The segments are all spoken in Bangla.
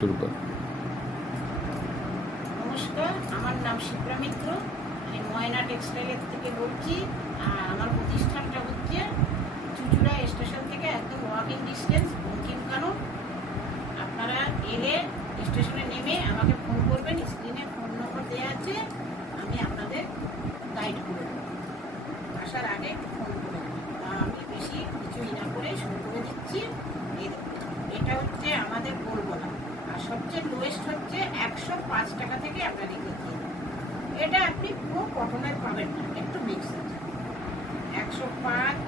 শুরু কর। নমস্কার, আমার নাম শিপ্রা মিত্র। আমি ময়না টেক্সটাইলের থেকে বলছি। আর আমার প্রতিষ্ঠানটা হচ্ছে চুচুড়া স্টেশন থেকে একদম ওয়াকিং ডিস্টেন্স বঙ্কিমকানন। আপনারা এলে স্টেশনে নেমে আমাকে ফোন করবেন, স্ক্রিনে ফোন নম্বর দেওয়া আছে, আমি আপনাদের গাইড করে দেবো। আসার আগে একটু ফোন করে দেবেন। আমি বেশি কিছুই না করে শুরু করে দিচ্ছি। এটা হচ্ছে আমাদের গোলগলা, আর সবচেয়ে লোয়েস্ট হচ্ছে 105 টাকা থেকে আপনার রেখে দিয়ে দেবেন। এটা আপনি পুরো কটনের পাবেন না, একটু মিক্স আছে। 105,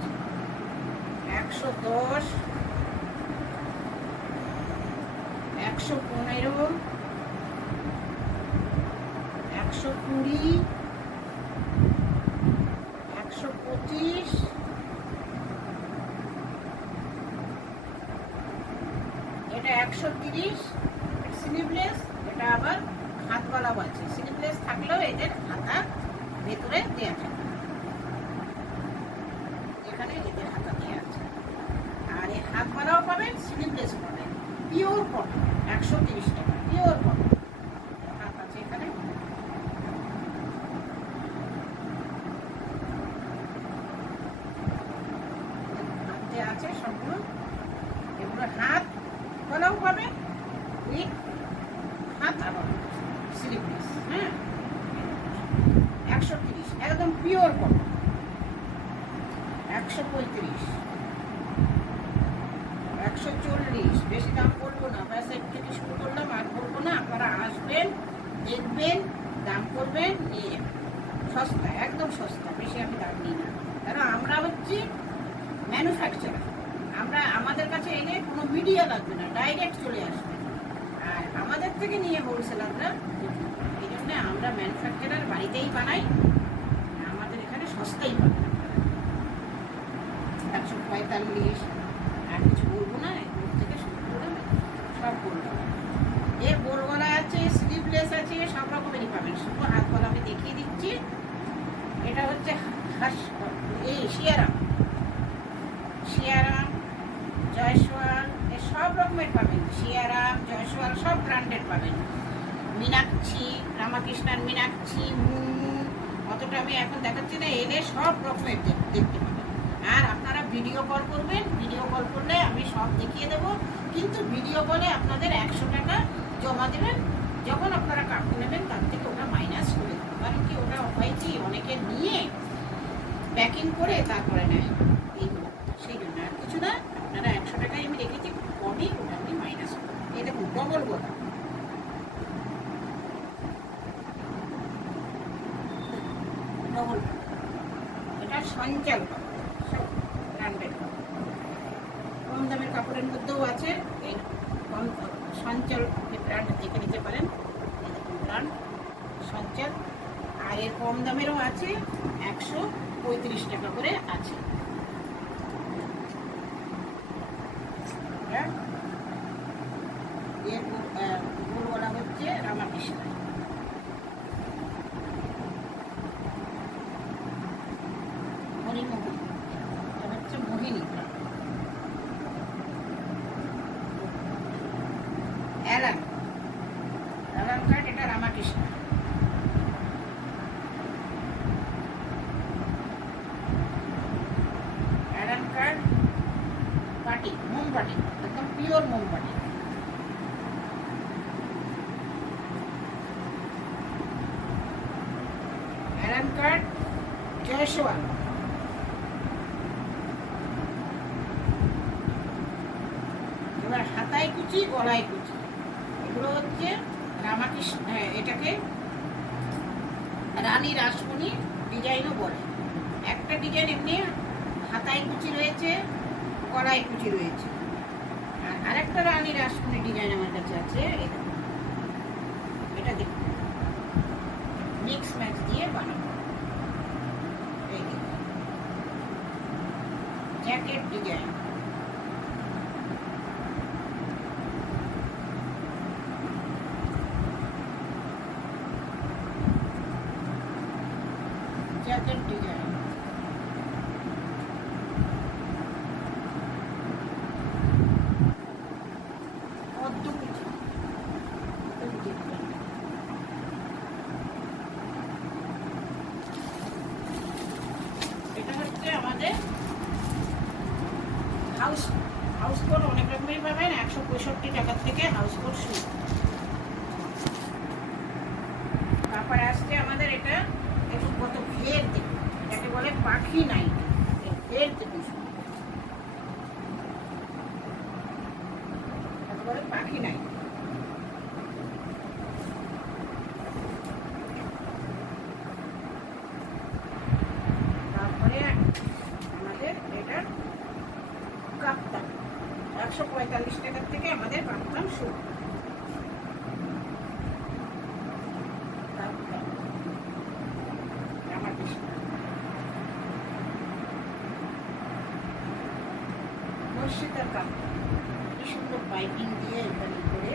110, 115, 120, 125, এটা 130 স্লিভলেস। এটা আবার হাতওয়ালাও আছে, স্লিভলেস থাকলেও এদের হাতা ভেতরে দেওয়া থাকে, এখানে এদের হাতা দেওয়া আছে। আর এই হাতওয়ালাও পাবেন, স্লিভলেস পাবেন, পিওর কটন, 130 টাকা পিওর কটন। হাত আছে এখানে, হাত দেওয়া আছে সবগুলো। এগুলো হাত ওয়ালাও পাবেন, উইথ হাত আবার স্লিভলেস। হ্যাঁ, 130 একদম পিওর কটন। 135, 140, বেশি দাম বলবো না, ব্যাস একটু থেকে শুরু করলাম, আর বলবো না। আপনারা আসবেন, দেখবেন, দাম করবেন, নিয়ে সস্তা, একদম সস্তা, বেশি আমি দাম নিই না। কারণ আমরা হচ্ছি ম্যানুফ্যাকচারার, আমরা আমাদের কাছে এলে কোনো মিডিয়া লাগবে না, ডাইরেক্ট চলে আসবে। আর আমাদের থেকে নিয়ে হোলসেলাররা, এই জন্য আমরা ম্যানুফ্যাকচারার, বাড়িতেই বানাই, আমাদের এখানে সস্তাই পাবেন। 145, আর কিছু বলবো না, এগুলোর থেকে শুরু করে সব বলবো। এর গোলগলা আছে, স্লিভলেস আছে, সব রকমেরই পাবেন। শুধু হাত গলা আমি দেখিয়ে দিচ্ছি। এটা হচ্ছে এই শিয়ারাম, শিয়ারাম, জয়সওয়াল, এ সব রকমের পাবেন। শিয়ারাম, জয়সওয়াল সব ব্র্যান্ডের পাবেন। মীনাক্ষী, রামাকৃষ্ণার মীনাক্ষী, মুমু, অতটা আমি এখন দেখাচ্ছি না, এলে সব রকমের দেখতে পাবেন। আর আপনারা ভিডিও কল করবেন, ভিডিও কল করলে আমি সব দেখিয়ে দেবো। কিন্তু ভিডিও কলে আপনাদের 100 টাকা জমা দেবেন। যখন আপনারা কাপড় নেবেন তার থেকে ওটা মাইনাস করে দেবেন। কারণ কি, ওটা হয় কি, অনেকে নিয়ে প্যাকিং করে তারপরে নেয়, এইগুলো। সেই জন্য আর কিছু না, আপনারা 100 টাকায় আমি রেখেছি, কমই, ওটা আমি মাইনাস করবো। এই দেখুন ডবল গলা, ডবল, এটা সঞ্চাল কাপড়, সব ব্র্যান্ডেড কাপড়। কম দামের কাপড়ের মধ্যেও আছে, এই কম সঞ্চাল ব্র্যান্ড দেখে নিতে পারেন। এই দেখুন ব্র্যান্ড সঞ্চাল। আর এর কম দামেরও আছে, 135 টাকা করে আছে। এর গোলগলা হচ্ছে রামাকৃষ্ণ, হরিমোহন, এটা হচ্ছে মোহিনী, অ্যালান, অ্যালান কার্ড, এটা রামাকৃষ্ণ। অ্যালান কার্ড বাটি, মোমবাটি, একদম পিওর মোমবাটি। অ্যালান কার্ড, জয়সওয়াল, এবার হাতায় কুচি, গলায় কুচি, এগুলো হচ্ছে রামাকৃষ্ণ। এটাকে রানী রাসমণি ডিজাইনও বলে। একটা ডিজাইন এমনি হাতায় কুচি রয়েছে, গলায় কুচি রয়েছে। আর আরেকটা রানী রাসমণি ডিজাইন আমার কাছে আছে, এটা দেখুন, মিক্স ম্যাচ দিয়ে বানাবো। এই জ্যাকেট ডিজাইন, জ্যাকেট ডিজাইন, পদ্ম কুচি, অক্সফোর্ড শু। তারপরে আসছে আমাদের এটা একটু কত ঘের দেখুন, এটাকে বলে পাখি নাইটি। ঘের দেখুন, বলে পাখি নাইটি। তারপরে আমাদের এটা কাপ্তান, 145 টাকার থেকে আমাদের কাপ্তান শুরু। মসজিদের কাপ্তান কি সুন্দর পাইপিং দিয়ে এখানে করে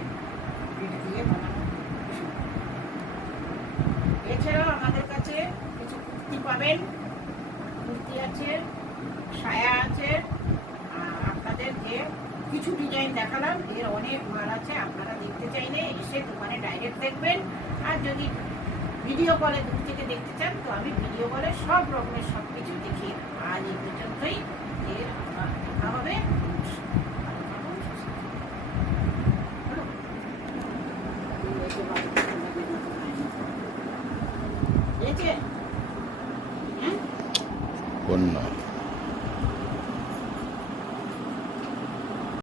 বিট দিয়ে বানানো। এছাড়াও আমাদের কাছে কিছু কুর্তি পাবেন, কুর্তি আছে, সায়া আছে। আপনাদের যে কিছু ডিজাইন দেখালাম, এর অনেক মাল আছে। আপনারা দেখতে চাইলে এসে দোকানে ডাইরেক্ট দেখবেন, আর যদি ভিডিও কলে দূর থেকে দেখতে চান তো আমি ভিডিও কলে সব রকমের সব কিছু দেখিয়ে দেবো। আজ এই পর্যন্তই, এর দেখা হবে। বন্যা